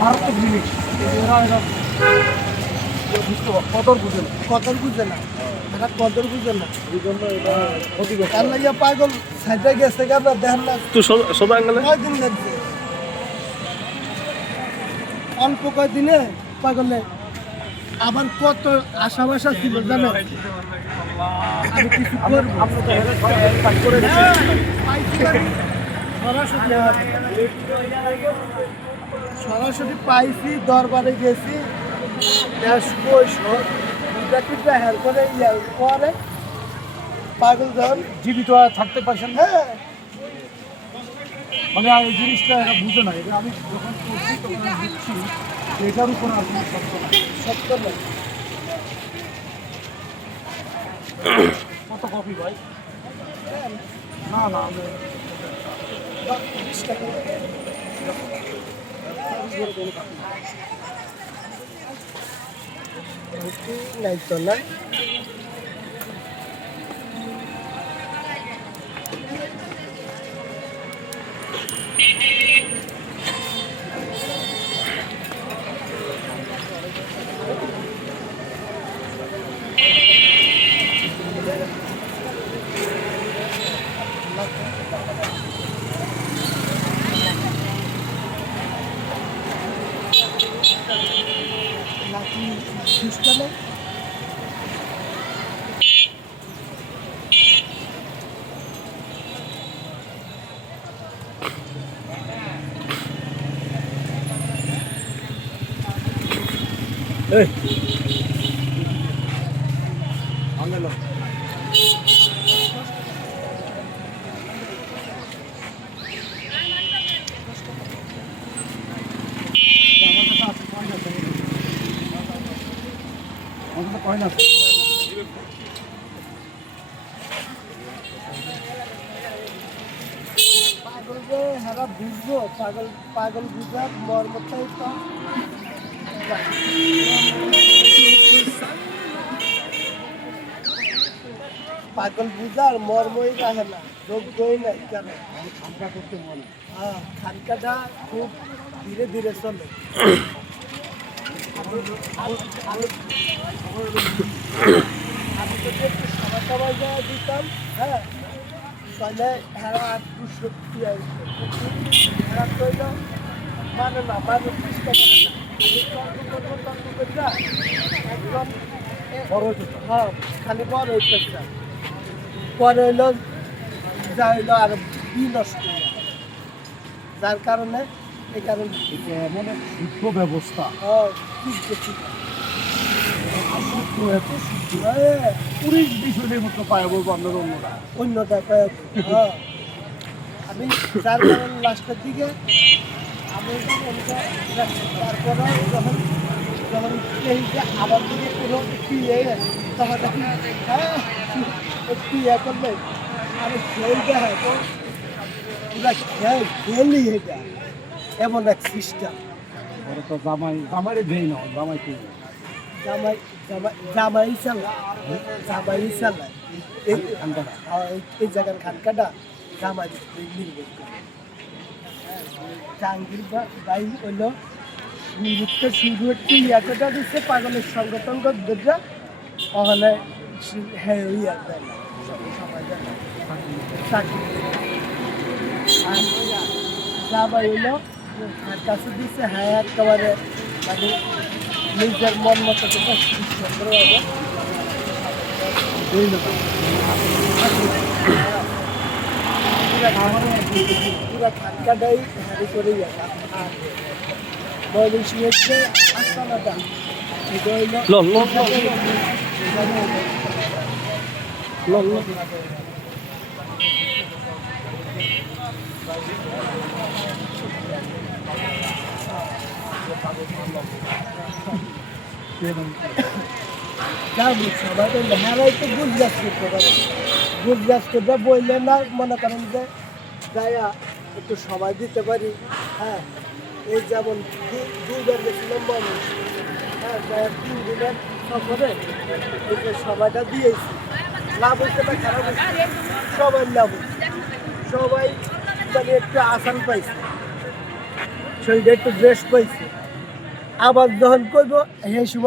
মারাত্মক জিনিস কদর বুঝে না, কদর বুঝে না, এরা কদর বুঝে না। এই জন্য এটা ক্ষতিগ্রস্ত। তার লাগিয়া পাগল সাইডে গেছে আপনার দেখেন না, তো সোজা আঙ্গলে কয়দিন লাগছে, অল্প কয়দিনে পাগলে আবার কত আশা বাসা ছিল জানেন, আমি কিছু করবো। আমরা তো হেরে কাজ করে গেছি। সরাসরি পাইছি, দরবারে গেছি, হের করে পরে পাগল যখন জীবিত আর থাকতে পারছেন না, হ্যাঁ মানে এই জিনিসটা এরা বুঝে না। এটা আমি যখন করছি তখন আমি বুঝছি যে এটার উপর আর কোনো সত্য না। সত্য না। কত কপি ভাই? না না আমি 20 টাকা নাই তো নাই। নাকি খ্রিস্টানে আঙ্গেলো কয় না পাগল যে হেরা বুঝবো, পাগল পাগল বুঝার মর্মটাই তো পাগল বুঝার মর্মই রাখে না, যোগ্যই নাই কেন। খানকা করতে মনে হ্যাঁ, খানকাটা খুব ধীরে ধীরে চলে। আমি যদি একটু সময় সময় যাওয়া দিতাম, হ্যাঁ, তাহলে হেরা একটু সত্যি আসবে। হেরা কইল মানে না, মানুষ চেষ্টা করে না, আমি তর্ক করি না, একদম বড় হয়েছে তো। হ্যাঁ খালি বড় হইতেছে, পরে হইলো যা হইলো আর নষ্ট হয়ে গেল। যার কারণে এই কারণে এটা এমন এক শুদ্ধ ব্যবস্থা, শুদ্ধ এত শুদ্ধ, পুলিশ বিষয়ের মতো পায় বলবো আপনার অন্যরা। অন্যটা আমি যার কারণে লাস্টের দিকে আমি তারপরে যখন যখন এই যে আমার দিকে কোনো একটু তখন দেখি হ্যাঁ একটু করলে আমি খেয়ে দেয় তো পুরা খেলি এটা এমন এক সিস্টেম। পরে তো জামাইরে দেই না, জামাই কে জামাই জামাই চালায় এই খানকাটা। এই জায়গার খানকাটা জামাই নির্ভর করে। জাহাঙ্গীর ভাই হইল শুরু একটু ইয়াটা দিচ্ছে পাগলের সংগঠন করতে ওখানে হ্যাঁ ইয়া দেয় না, সবাই দেয় না, চাকরি আর জামাই হইল তার কাছে দিচ্ছে হ্যাঁ একেবারে মানে নিজের মন মতো সুন্দরভাবে পুরা খানকাটাই হারি করে যাবে। আর ময়মনসিংহের যে আস্তানাটা এটা হইল সবাই তো লেহারাই তো গুজরাট করতে পারে, গুজরাট করতে বললে না মনে করেন যে গায়া একটু সময় দিতে পারি। হ্যাঁ এই যেমন দুইবার গেছিলাম মানুষ, হ্যাঁ গায়া 3 দিনের সফরে এই যে সময়টা দিয়েছি, লাভ হচ্ছে না খারাপ হচ্ছে, সবাই লাভ হচ্ছে, সবাই মানে একটু আসান পাইছে, শরীরে একটু ড্রেস পাইছে। আবার যখন করবো সেই সময়